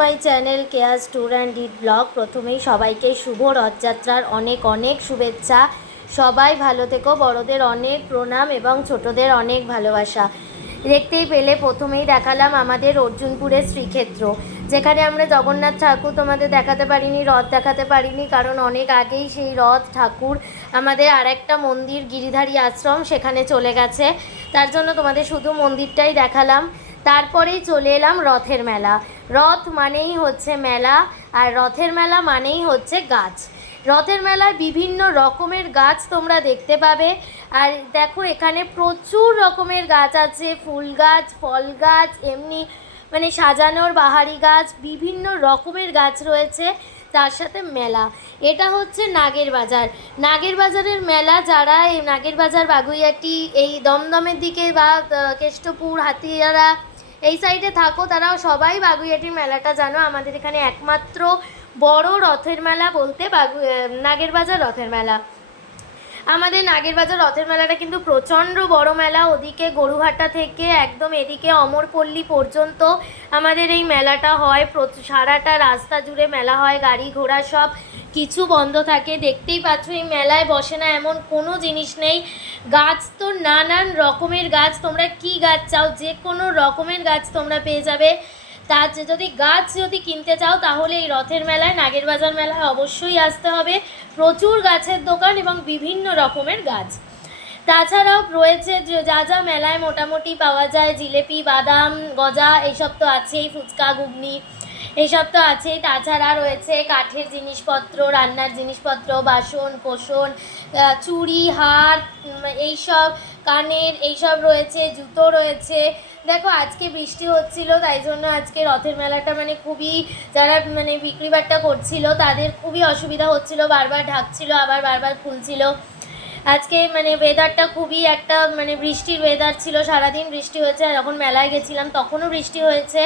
My channel chaos tour and eat blog. প্রথমেই সবাইকে শুভ রথযাত্রার অনেক অনেক শুভেচ্ছা। সবাই ভালো থেকো, বড়দের অনেক প্রণাম এবং ছোটদের অনেক ভালোবাসা। দেখতেই পেলে প্রথমেই দেখালাম আমাদের অর্জুনপুরের শ্রীক্ষেত্র, যেখানে আমরা জগন্নাথ ঠাকুর তোমাদের দেখাতে পারিনি, রথ দেখাতে পারিনি, কারণ অনেক আগেই সেই রথ ঠাকুর আমাদের আরেকটা মন্দির গিরিধারী আশ্রম সেখানে চলে গেছে। তার জন্য তোমাদের শুধু মন্দিরটাই দেখালাম। তারপরেই চলে এলাম রথের মেলা। রথ মানেই হচ্ছে মেলা, আর রথের মেলা মানেই হচ্ছে গাছ। রথের মেলায় বিভিন্ন রকমের গাছ তোমরা দেখতে পাবে। আর দেখো এখানে প্রচুর রকমের গাছ আছে, ফুল গাছ, ফল গাছ, এমনি মানে সাজানোর বাহারি গাছ, বিভিন্ন রকমের গাছ রয়েছে। তার সাথে মেলা, এটা হচ্ছে নাগের বাজার। নাগের বাজারের মেলা, যারা এই নাগের বাজার, বাগুইয়াটি, এই দমদমের দিকে বা কেষ্টপুর, হাতিয়ারা এই সাইডে থাকো, তারাও সবাই বাগুইয়াটির মেলাটা জানো। আমাদের এখানে একমাত্র বড় রথের মেলা বলতে নাগের বাজার রথের মেলা। আমাদের নাগের বাজার রথের মেলাটা কিন্তু প্রচণ্ড বড় মেলা। ওদিকে গরুহাটা থেকে একদম এদিকে অমরপল্লী পর্যন্ত আমাদের এই মেলাটা হয়। সারাটা রাস্তা জুড়ে মেলা হয়, গাড়ি ঘোড়া সব কিছু বন্ধ থাকে। দেখতেই পাচ্ছ এই মেলায় বসে না এমন কোনো জিনিস নেই। গাছ তো নানান রকমের গাছ, তোমরা কি গাছ চাও যে কোনো রকমের গাছ তোমরা পেয়ে যাবে। তার গাছ যদি কিনতে চাও তাহলে এই রথের মেলায়, নাগের বাজার মেলায় অবশ্যই আসতে হবে। প্রচুর গাছের দোকান এবং বিভিন্ন রকমের গাছ। তাছাড়াও রয়েছে যা যা মেলায় মোটামুটি পাওয়া যায়, জিলেপি, বাদাম, গজা, এইসব তো আছেই, ফুচকা, ঘুগনি এইসব তো আছেই। তাছাড়া রয়েছে কাঠের জিনিসপত্র, রান্নার জিনিসপত্র, বাসন কোসন, চুড়ি, হার, এইসব কানের এইসব রয়েছে, জুতো রয়েছে। দেখো আজকে বৃষ্টি হচ্ছিল, তাই জন্য আজকে রথের মেলাটা মানে খুবই, যারা মানে বিক্রিবাট্টা করছিল তাদের খুবই অসুবিধা হচ্ছিল, বারবার ঢাকছিল আবার বারবার খুলছিল। আজকে মানে ওয়েদারটা খুবই একটা মানে বৃষ্টির ওয়েদার ছিল, সারাদিন বৃষ্টি হয়েছে। আর যখন মেলায় গেছিলাম তখনও বৃষ্টি হয়েছে,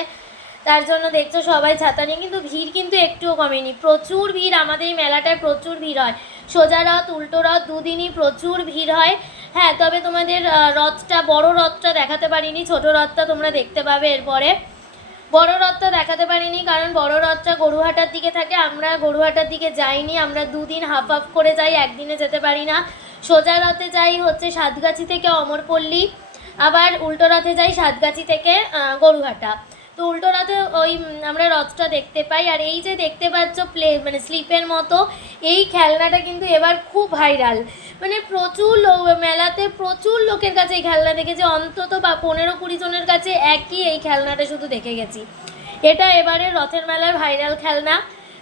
তার জন্য দেখছো সবাই ছাতা নিয়ে, কিন্তু ভিড় কিন্তু একটুও কমেনি। প্রচুর ভিড়, আমাদের এই মেলাটায় প্রচুর ভিড় হয়। সোজা রথ, উল্টো রথ, দুদিনই প্রচুর ভিড় হয়। হ্যাঁ, তবে তোমাদের রথটা, বড় রথটা দেখাতে পারিনি, ছোট রথটা তোমরা দেখতে পাবে এরপরে। বড় রথটা দেখাতে পারিনি কারণ বড় রথটা গরুহাটার দিকে থাকে, আমরা গরুহাটার দিকে যাইনি, আমরা দুদিন হাফ হাফ করে যাই, একদিনে যেতে পারি না। সোজা রথে যাই হচ্ছে সাতগাছি থেকে অমরপল্লী, আবার উল্টো রথে যাই সাতগাছি থেকে গরুহাটা। তো উল্টো রথে ওই আমরা রথটা দেখতে পাই। আর এই যে দেখতে পাচ্ছ মানে স্লিপের মতো এই খেলনাটা কিন্তু এবার খুব ভাইরাল, মানে প্রচুর মেলাতে প্রচুর লোকের কাছে এই খেলনা দেখেছি, অন্তত বা 15-20 জনের কাছে একই এই খেলনাটা শুধু দেখে গেছি। এটা এবারে রথের মেলার ভাইরাল খেলনা।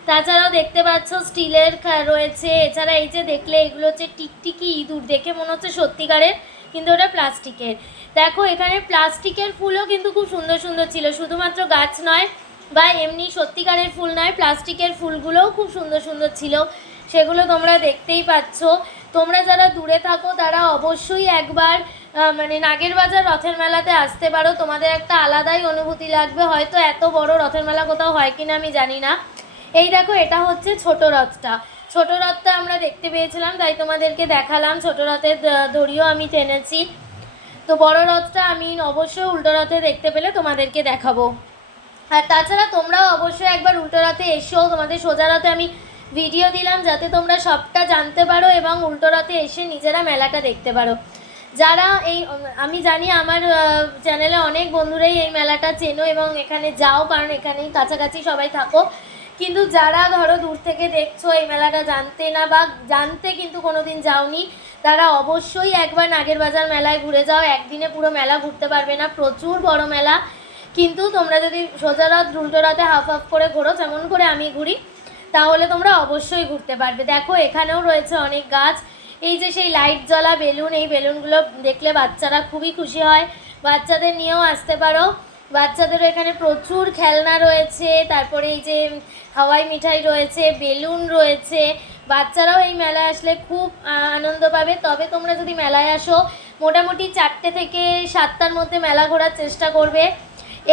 তাছাড়াও দেখতে পাচ্ছ স্টিলের রয়েছে। এছাড়া এই যে দেখলে এগুলো হচ্ছে টিকটিকি ইঁদুর, দেখে মনে হচ্ছে সত্যিকারের, কিন্তু ওটা প্লাস্টিকের। দেখো এখানে প্লাস্টিকের ফুলও কিন্তু খুব সুন্দর সুন্দর ছিল, শুধুমাত্র গাছ নয় বা এমনি সত্যিকারের ফুল নয়, প্লাস্টিকের ফুলগুলোও খুব সুন্দর সুন্দর ছিল, সেগুলো তোমরা দেখতেই পাচ্ছ। তোমরা যারা দূরে থাকো তারা অবশ্যই একবার মানে নাগের বাজার রথের মেলাতে আসতে পারো, তোমাদের একটা আলাদাই অনুভূতি লাগবে। হয়তো এত বড় রথের মেলা কোথাও হয় কিনা আমি জানি না। এই দেখো এটা হচ্ছে ছোট রথটা, ছোট রথটা আমরা দেখতে পেয়েছিলাম তাই তোমাদেরকে দেখালাম। ছোট রথের দড়িও আমি টেনেছি। তো বড় রথটা আমি অবশ্যই উল্টো রথে দেখতে পেলে তোমাদেরকে দেখাবো। আর তাছাড়া তোমরাও অবশ্যই একবার উল্টো রথে এসো, তোমাদের সোজা রথে আমি ভিডিও দিলাম যাতে তোমরা সবটা জানতে পারো এবং উল্টো রথে এসে নিজেরা মেলাটা দেখতে পারো। যারা এই, আমি জানি আমার চ্যানেলে অনেক বন্ধুরাই এই মেলাটা চেনো এবং এখানে যাও, কারণ এখানেই কাছাকাছি সবাই থাকো। কিন্তু যারা ধরো দূর থেকে দেখছো, এই মেলাটা জানতে না বা জানতে কিন্তু কোনো দিন যাওনি, তারা অবশ্যই একবার নাগের বাজার মেলায় ঘুরে যাও। একদিনে পুরো মেলা ঘুরতে পারবে না, প্রচুর বড় মেলা। কিন্তু তোমরা যদি সোজা রথ উল্টো রথে হাফ হাফ করে ঘোরো, যেমন করে আমি ঘুরি, তাহলে তোমরা অবশ্যই ঘুরতে পারবে। দেখো এখানেও রয়েছে অনেক গাছ। এই যে সেই লাইট জ্বলা বেলুন, এই বেলুনগুলো দেখলে বাচ্চারা খুবই খুশি হয়, বাচ্চাদের নিয়েও আসতে পারো। বাচ্চাদেরও এখানে প্রচুর খেলনা রয়েছে, তারপরে এই যে হাওয়াই মিঠাই রয়েছে, বেলুন রয়েছে। বাচ্চারাও এই মেলায় আসলে খুব আনন্দ পাবে। তবে তোমরা যদি মেলায় আসো মোটামুটি 4টে থেকে 7টার মধ্যে মেলা ঘোরার চেষ্টা করবে।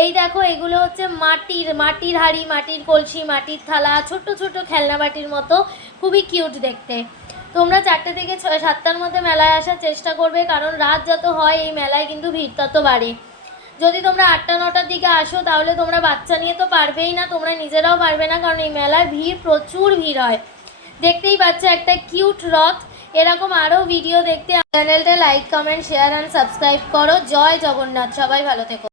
এই দেখো এগুলো হচ্ছে মাটির হাঁড়ি, মাটির কলসি, মাটির থালা, ছোট ছোট খেলনা বাটির মতো, খুবই কিউট দেখতে। তোমরা 4টে থেকে 7টার মধ্যে মেলায় আসার চেষ্টা করবে, কারণ রাত যত হয় এই মেলায় কিন্তু ভিড় তত বাড়ে। যদি তোমরা 8টা-9টার দিকে আসো তাহলে তোমরা বাচ্চা নিয়ে তো পারবেই না, তোমরা নিজেরাও পারবে না, কারণ এই মেলায় ভিড়, প্রচুর ভিড় হয়। দেখতেই পাচ্ছ একটা কিউট রথ। এরকম আরও ভিডিও দেখতে চ্যানেলটা like, comment, share and subscribe করো। জয় জগন্নাথ, সবাই ভালো থেকো।